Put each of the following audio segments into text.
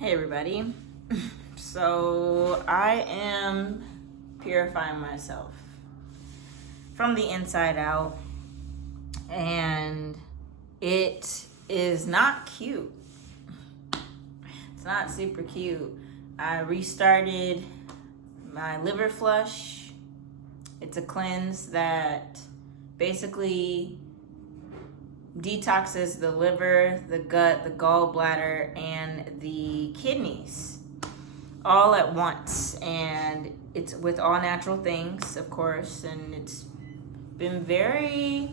Hey everybody. So I am purifying myself from the inside out, and it is not cute. It's not super cute. I restarted my liver flush. It's a cleanse that basically detoxes the liver, the gut, the gallbladder, and the kidneys all at once. And it's with all natural things, of course, and it's been very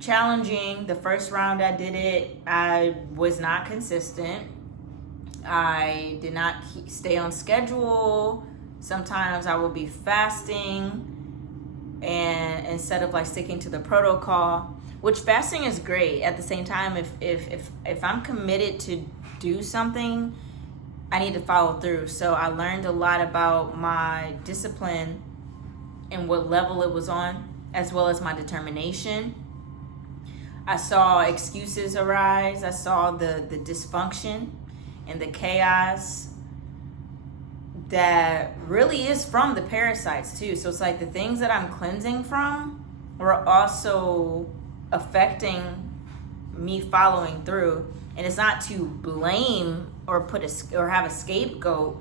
challenging. The first round I did it, I was not consistent. I did not stay on schedule. Sometimes I will be fasting and instead of like sticking to the protocol, which fasting is great. At the same time, if I'm committed to do something, I need to follow through. So I learned a lot about my discipline and what level it was on, as well as my determination. I saw excuses arise. I saw the dysfunction and the chaos that really is from the parasites too. So it's like the things that I'm cleansing from were also affecting me following through. And it's not to blame or or have a scapegoat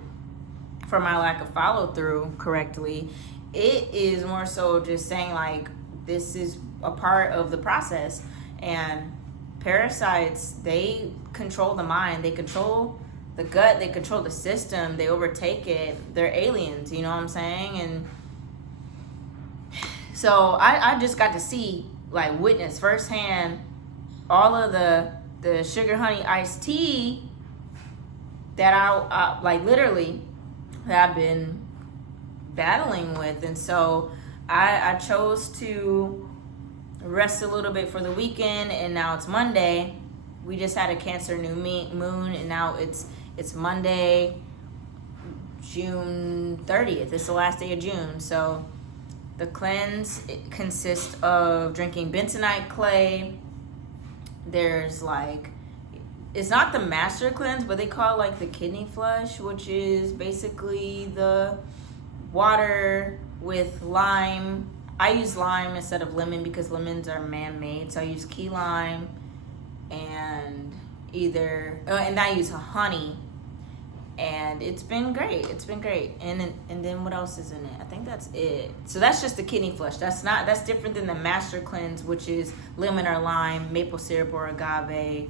for my lack of follow through correctly. It is more so just saying like this is a part of the process. And parasites, they control the mind, they control the gut, they control the system, they overtake it. They're aliens, you know what I'm saying? And so I just got to see, like, witness firsthand all of the sugar honey iced tea that I like literally that I've been battling with. And so I chose to rest a little bit for the weekend, and now it's Monday. We just had a Cancer new moon, and now it's Monday, June 30th. It's the last day of June. So the cleanse, it consists of drinking bentonite clay. There's like, it's not the master cleanse, but they call it like the kidney flush, which is basically the water with lime. I use lime instead of lemon because lemons are man-made. So I use key lime and and I use honey. And it's been great. And then what else is in it? I think that's it. So that's just the kidney flush. That's different than the master cleanse, which is lemon or lime, maple syrup or agave,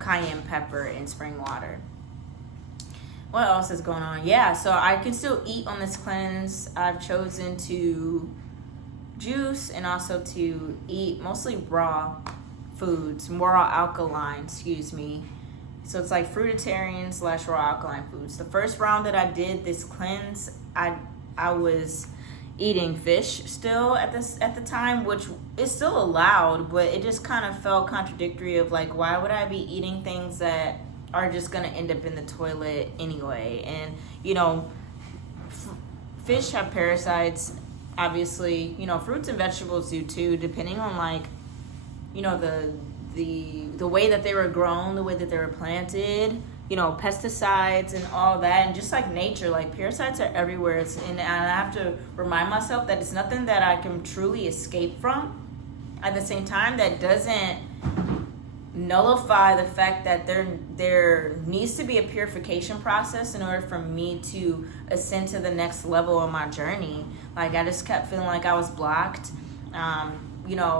cayenne pepper, and spring water. What else is going on? Yeah, so I can still eat on this cleanse. I've chosen to juice and also to eat mostly raw foods, raw alkaline, So it's like fruitarian / raw alkaline foods. The first round that I did this cleanse, I was eating fish still at the time, which is still allowed, but it just kind of felt contradictory of like, why would I be eating things that are just gonna end up in the toilet anyway? And fish have parasites, obviously. Fruits and vegetables do too, depending on like, the way that they were grown, the way that they were planted, pesticides and all that. And just like nature, like parasites are everywhere. And I have to remind myself that it's nothing that I can truly escape from. At the same time, that doesn't nullify the fact that there needs to be a purification process in order for me to ascend to the next level of my journey. Like, I just kept feeling like I was blocked.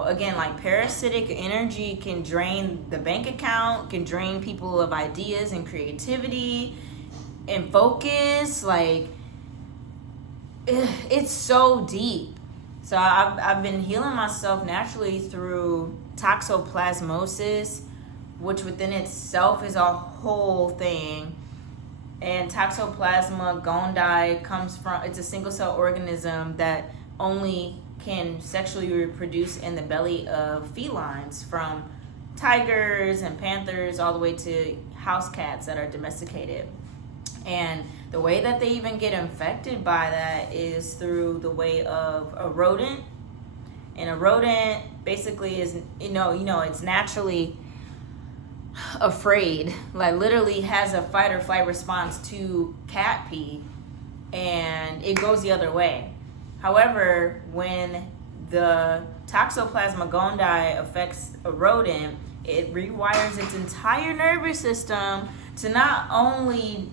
Again, like, parasitic energy can drain the bank account, can drain people of ideas and creativity and focus. Like, it's so deep. So I've been healing myself naturally through toxoplasmosis, which within itself is a whole thing. And Toxoplasma gondii it's a single cell organism that only can sexually reproduce in the belly of felines, from tigers and panthers all the way to house cats that are domesticated. And the way that they even get infected by that is through the way of a rodent. And a rodent basically is, it's naturally afraid, like literally has a fight or flight response to cat pee, and it goes the other way. However, when the toxoplasma gondii affects a rodent, it rewires its entire nervous system to not only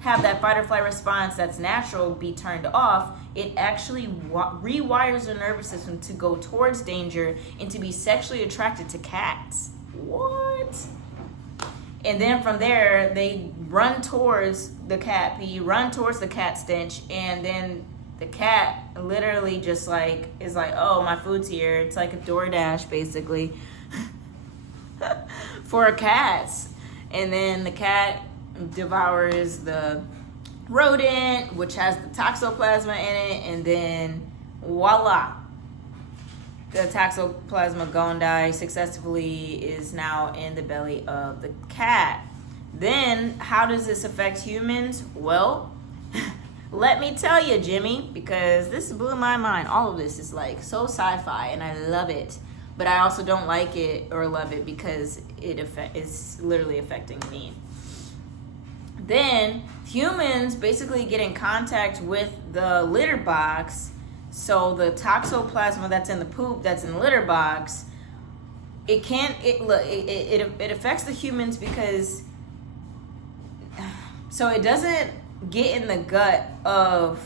have that fight or flight response that's natural be turned off, it actually rewires the nervous system to go towards danger and to be sexually attracted to cats. What? And then from there, they run towards the cat pee, run towards the cat stench, and then the cat literally just like is like, oh, my food's here. It's like a DoorDash basically for cats. And then the cat devours the rodent, which has the toxoplasma in it, and then voila, the toxoplasma gondii successfully is now in the belly of the cat. Then how does this affect humans? Well, let me tell you, Jimmy, because this blew my mind. All of this is like so sci-fi, and I love it. But I also don't like it or love it because it's literally affecting me. Then humans basically get in contact with the litter box. So the toxoplasma that's in the poop, that's in the litter box, it affects the humans because, so it doesn't get in the gut of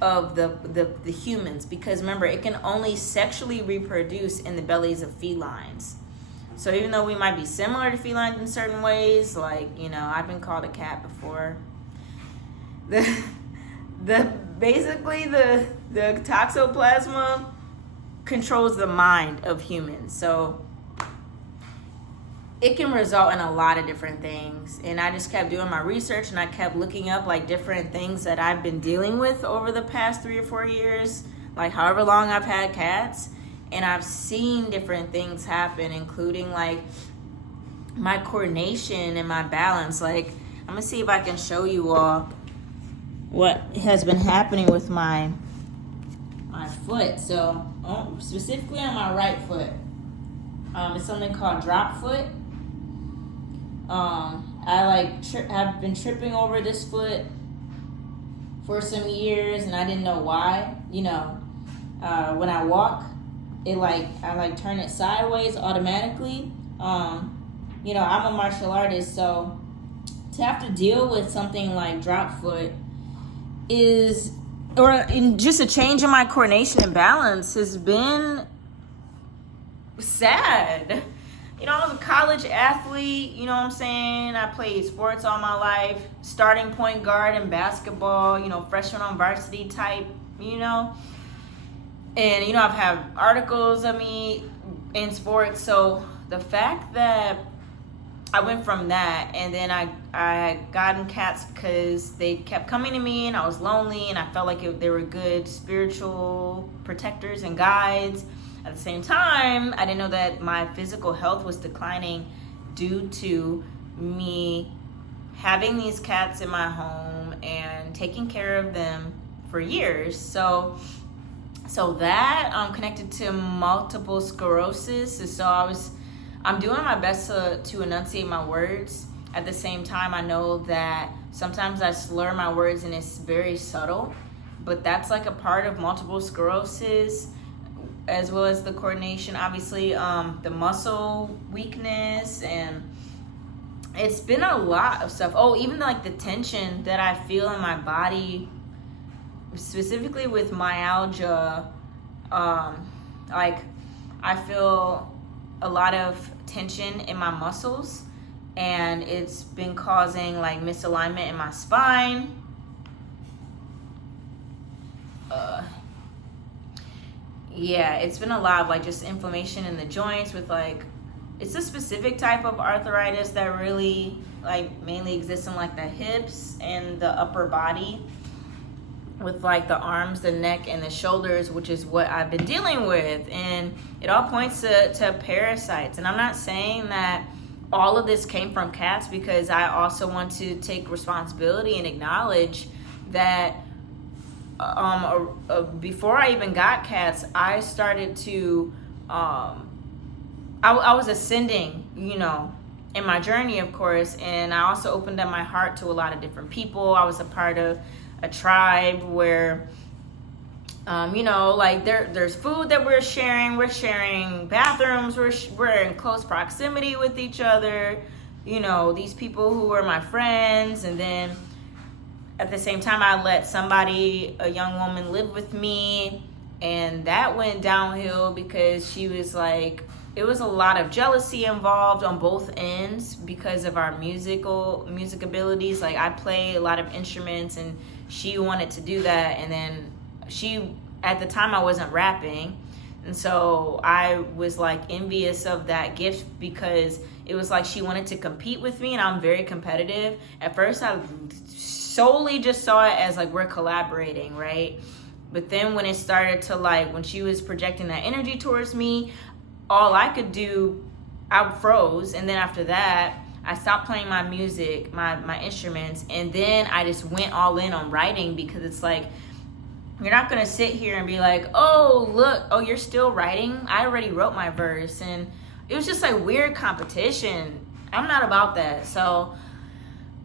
the humans, because remember, it can only sexually reproduce in the bellies of felines. So even though we might be similar to felines in certain ways, like, you know, I've been called a cat before. Basically the toxoplasma controls the mind of humans. So it can result in a lot of different things. And I just kept doing my research, and I kept looking up like different things that I've been dealing with over the past 3 or 4 years, like however long I've had cats. And I've seen different things happen, including like my coordination and my balance. Like, I'm gonna see if I can show you all what has been happening with my foot. So specifically on my right foot, it's something called drop foot. I have been tripping over this foot for some years, and I didn't know why. You know, when I walk, I turn it sideways automatically. You know, I'm a martial artist, so to have to deal with something like drop foot just a change in my coordination and balance has been sad. You know, I was a college athlete, you know what I'm saying? I played sports all my life, starting point guard in basketball, you know, freshman on varsity type, you know. And, you know, I've had articles of me in sports. So the fact that I went from that, and then I had gotten cats because they kept coming to me, and I was lonely, and I felt like they were good spiritual protectors and guides. At the same time, I didn't know that my physical health was declining due to me having these cats in my home and taking care of them for years. So that connected to multiple sclerosis. So I'm doing my best to enunciate my words. At the same time, I know that sometimes I slur my words and it's very subtle, but that's like a part of multiple sclerosis, as well as the coordination, obviously, the muscle weakness, and it's been a lot of stuff. Oh, even like the tension that I feel in my body, specifically with myalgia, like I feel a lot of tension in my muscles, and it's been causing like misalignment in my spine. Yeah, it's been a lot of like just inflammation in the joints with like, it's a specific type of arthritis that really like mainly exists in like the hips and the upper body, with like the arms, the neck, and the shoulders, which is what I've been dealing with. And it all points to parasites. And I'm not saying that all of this came from cats, because I also want to take responsibility and acknowledge that before I even got cats, I started to, I was ascending, you know, in my journey, of course. And I also opened up my heart to a lot of different people. I was a part of a tribe where, like there's food that we're sharing bathrooms, we're in close proximity with each other, these people who were my friends. And then at the same time, I let a young woman live with me, and that went downhill because she was like, it was a lot of jealousy involved on both ends because of our music abilities. Like, I play a lot of instruments and she wanted to do that, and then at the time I wasn't rapping, and so I was like envious of that gift because it was like she wanted to compete with me, and I'm very competitive. At first I solely just saw it as like we're collaborating, right? But then when it started to when she was projecting that energy towards me, all I could do, I froze. And then after that, I stopped playing my music, my instruments, and then I just went all in on writing, because it's like, you're not going to sit here and be like, oh, look, oh, you're still writing? I already wrote my verse. And it was just like weird competition. I'm not about that. So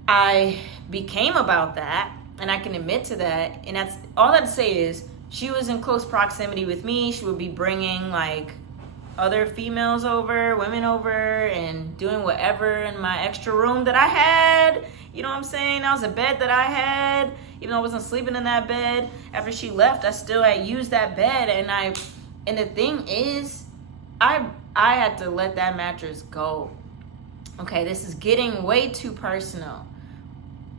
I became about that, and I can admit to that. And that's all that to say is, she was in close proximity with me. She would be bringing other women over, and doing whatever in my extra room that I had. You know what I'm saying? That was a bed that I had, even though I wasn't sleeping in that bed. After she left, I still had used that bed, and the thing is, I had to let that mattress go. Okay, this is getting way too personal.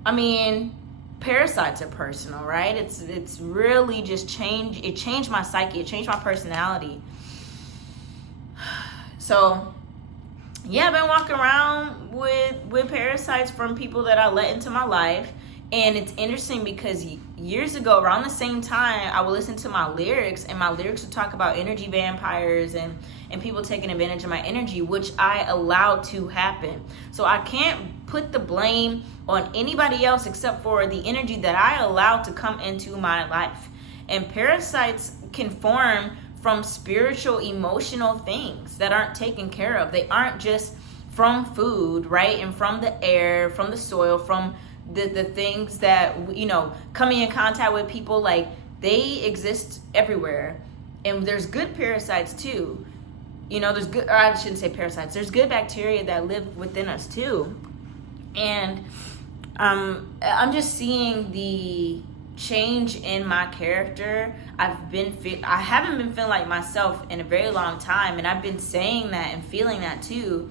I mean, parasites are personal, right? It's really just changed my psyche, it changed my personality. So, yeah, I've been walking around with parasites from people that I let into my life. And it's interesting because years ago, around the same time, I would listen to my lyrics, and my lyrics would talk about energy vampires and people taking advantage of my energy, which I allowed to happen. So I can't put the blame on anybody else except for the energy that I allowed to come into my life. And parasites can form from spiritual, emotional things that aren't taken care of. They aren't just from food, right? And from the air, from the soil, from the things that, coming in contact with people. Like, they exist everywhere. And there's good parasites too. There's good, or I shouldn't say parasites. There's good bacteria that live within us too. And I'm just seeing the change in my character. I haven't been feeling like myself in a very long time, and I've been saying that and feeling that too.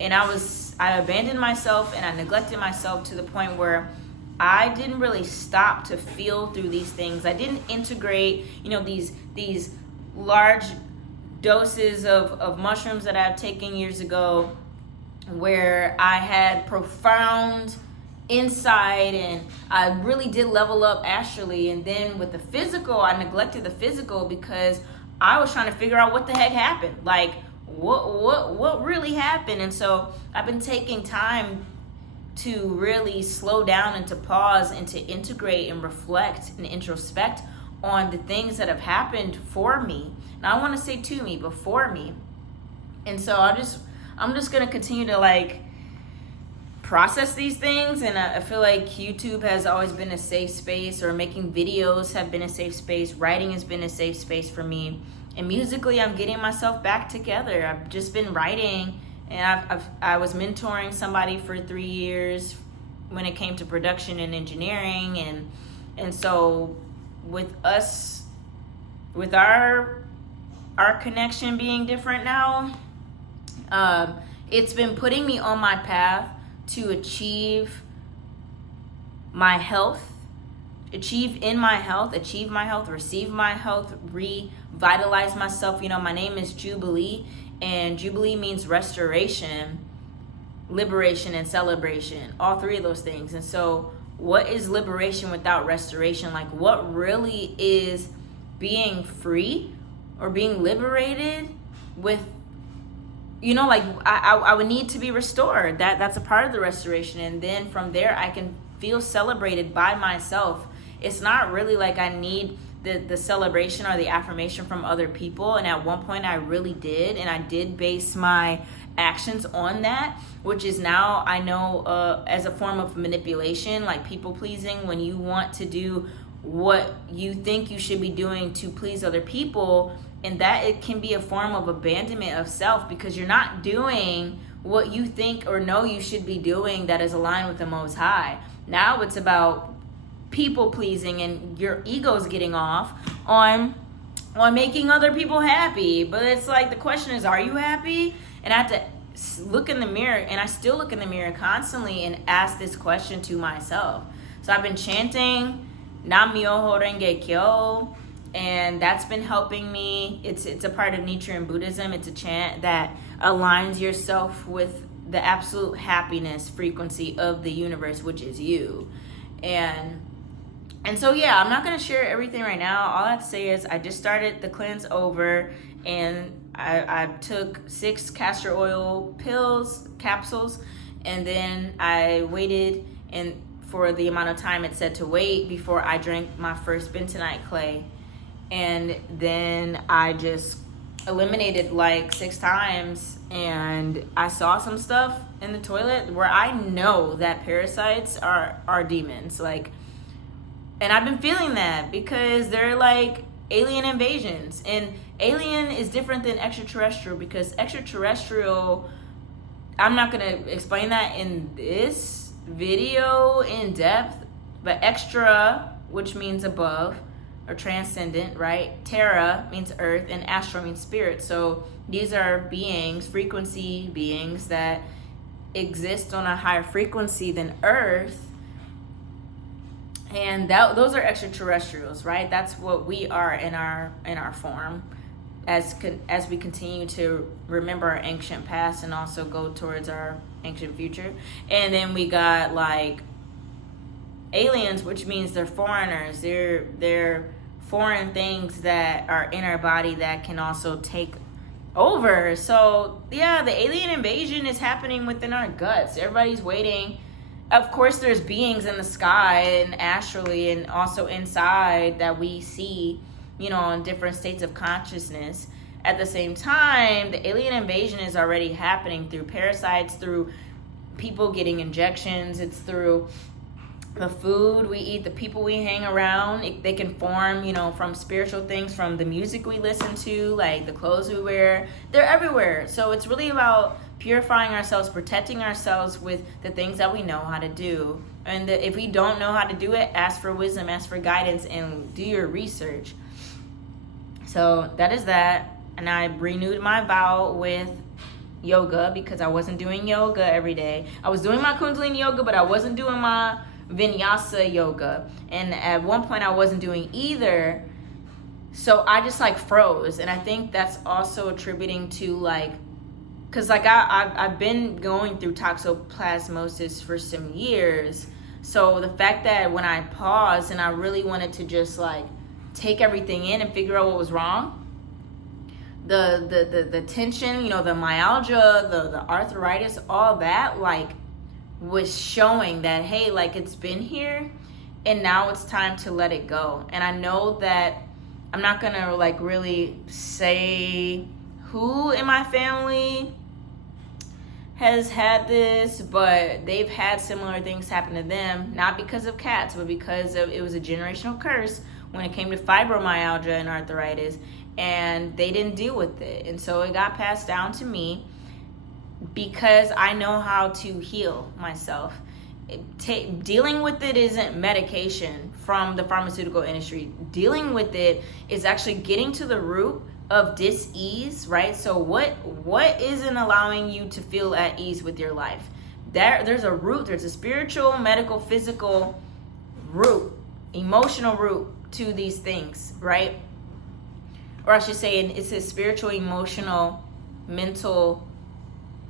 And I abandoned myself, and I neglected myself to the point where I didn't really stop to feel through these things. I didn't integrate, these large doses of mushrooms that I've taken years ago, where I had profound insight, and I really did level up astrally. And then with the physical, I neglected the physical because I was trying to figure out what the heck happened. Like, what really happened? And so I've been taking time to really slow down and to pause and to integrate and reflect and introspect on the things that have happened for me. And I want to say to me, before me. And so I'm just going to continue to process these things. And I feel like YouTube has always been a safe space, or making videos have been a safe space. Writing has been a safe space for me. And musically, I'm getting myself back together. I've just been writing, and I was mentoring somebody for 3 years when it came to production and engineering. And so with our connection being different now, it's been putting me on my path to achieve my health, receive my health, revitalize myself. My name is Jubilee, and Jubilee means restoration, liberation, and celebration, all three of those things. And so what is liberation without restoration? Like, what really is being free or being liberated with, I would need to be restored. That's a part of the restoration. And then from there, I can feel celebrated by myself. It's not really like I need the celebration or the affirmation from other people. And at one point I really did. And I did base my actions on that, which is now I know as a form of manipulation, like people pleasing, when you want to do what you think you should be doing to please other people, and that it can be a form of abandonment of self, because you're not doing what you think or know you should be doing that is aligned with the Most High. Now it's about people pleasing, and your ego's getting off on making other people happy. But it's like, the question is, are you happy? And I have to look in the mirror, and I still look in the mirror constantly and ask this question to myself. So I've been chanting Nam Myoho Renge Kyo, and that's been helping me. It's a part of Nichiren Buddhism. It's a chant that aligns yourself with the absolute happiness frequency of the universe, which is you. And so, yeah, I'm not going to share everything right now. All I have to say is I just started the cleanse over, and I took 6 castor oil capsules, and then I waited for the amount of time it said to wait before I drank my first bentonite clay. And then I just eliminated like 6 times, and I saw some stuff in the toilet where I know that parasites are demons. Like, and I've been feeling that because they're like alien invasions, and alien is different than extraterrestrial, because extraterrestrial, I'm not going to explain that in this video in depth, but extra, which means above or transcendent, right? Terra means earth, and astral means spirit. So these are beings, frequency beings that exist on a higher frequency than earth. And those are extraterrestrials, right? That's what we are in our form, as we continue to remember our ancient past and also go towards our ancient future. And then we got like aliens, which means they're foreigners. They're foreign things that are in our body that can also take over. So yeah, the alien invasion is happening within our guts. Everybody's waiting. Of course, there's beings in the sky and astrally and also inside that we see, you know, in different states of consciousness. At the same time, the alien invasion is already happening through parasites, through people getting injections. It's through the food we eat, the people we hang around. They can form, you know, from spiritual things, from the music we listen to, like the clothes we wear. They're everywhere. So it's really about purifying ourselves, protecting ourselves with the things that we know how to do. And if we don't know how to do it, ask for wisdom, ask for guidance, and do your research. So that is that. And I renewed my vow with yoga, because I wasn't doing yoga every day. I was doing my Kundalini yoga, but I wasn't doing my Vinyasa yoga. And at one point I wasn't doing either. So I just like froze. And I think that's also attributing to like, because like I've been going through toxoplasmosis for some years. So the fact that when I paused and I really wanted to just like take everything in and figure out what was wrong, the tension, you know, the myalgia, the arthritis, all that like was showing that, hey, like it's been here and now it's time to let it go. And I know that I'm not gonna like really say who in my family has had this, but they've had similar things happen to them, not because of cats, but because of it was a generational curse when it came to fibromyalgia and arthritis, and they didn't deal with it. And so it got passed down to me because I know how to heal myself. Dealing with it isn't medication from the pharmaceutical industry. Dealing with it is actually getting to the root of dis-ease, right? So what isn't allowing you to feel at ease with your life? There's a root. There's a spiritual, medical, physical root, emotional root to these things, right? Or I should say it's a spiritual, emotional, mental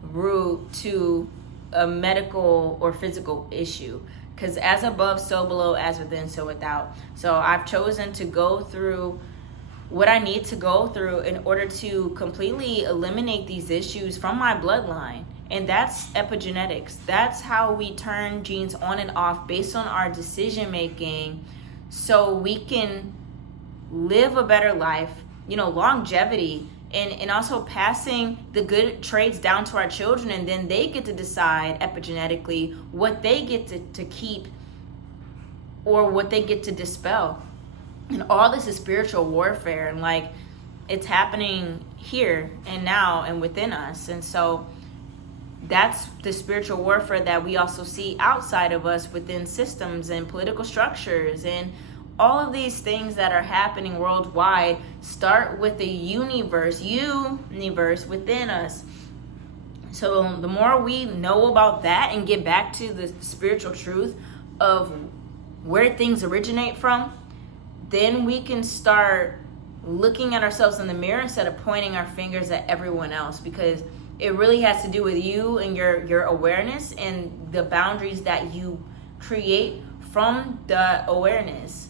root to a medical or physical issue. Because as above, so below, as within, so without. So I've chosen to go through what I need to go through in order to completely eliminate these issues from my bloodline. And that's epigenetics. That's how we turn genes on and off based on our decision making, so we can live a better life. You know, longevity and also passing the good traits down to our children, and then they get to decide epigenetically what they get to keep or what they get to dispel. And all this is spiritual warfare, and like, it's happening here and now and within us. And so that's the spiritual warfare that we also see outside of us, within systems and political structures, and all of these things that are happening worldwide start with the universe within us. So the more we know about that and get back to the spiritual truth of where things originate from, then we can start looking at ourselves in the mirror instead of pointing our fingers at everyone else, because it really has to do with you and your awareness and the boundaries that you create from the awareness.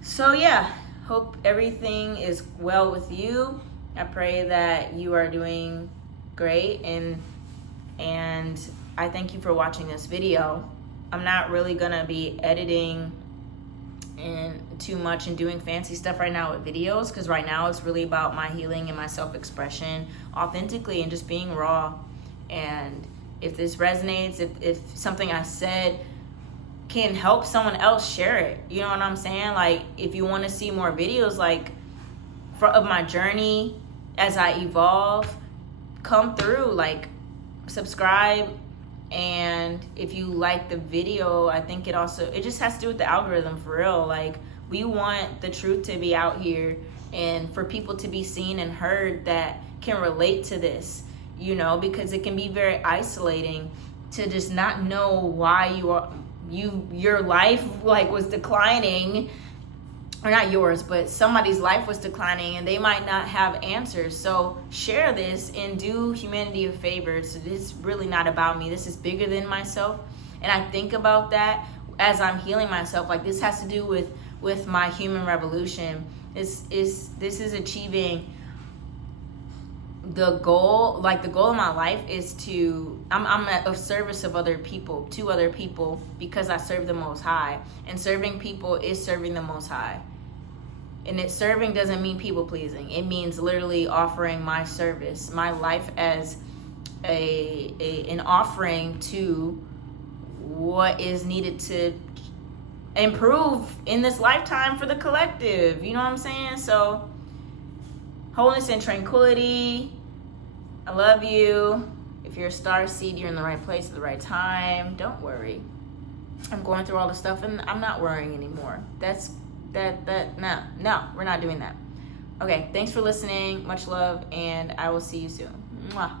So yeah, hope everything is well with you. I pray that you are doing great, and I thank you for watching this video. I'm not really gonna be editing and too much and doing fancy stuff right now with videos, because right now it's really about my healing and my self-expression authentically and just being raw. And if this resonates, if something I said can help someone else, share it. You know what I'm saying? Like, if you want to see more videos like of my journey as I evolve, come through, like, subscribe. And if you like the video, I think it just has to do with the algorithm, for real. Like, we want the truth to be out here and for people to be seen and heard that can relate to this, you know, because it can be very isolating to just not know why your life like was declining, or not yours, but somebody's life was declining, and they might not have answers. So share this and do humanity a favor. So this is really not about me. This is bigger than myself, and I think about that as I'm healing myself. Like, this has to do with my human revolution. This is achieving the goal. Like, the goal of my life is I'm of service of other people, to other people, because I serve the Most High, and serving people is serving the Most High. And serving doesn't mean people pleasing. It means literally offering my service, my life, as an offering to what is needed to improve in this lifetime for the collective. You know what I'm saying? So wholeness and tranquility. I love you. If you're a star seed, you're in the right place at the right time. Don't worry. I'm going through all this stuff and I'm not worrying anymore. No, we're not doing that. Okay, thanks for listening. Much love, and I will see you soon. Mwah.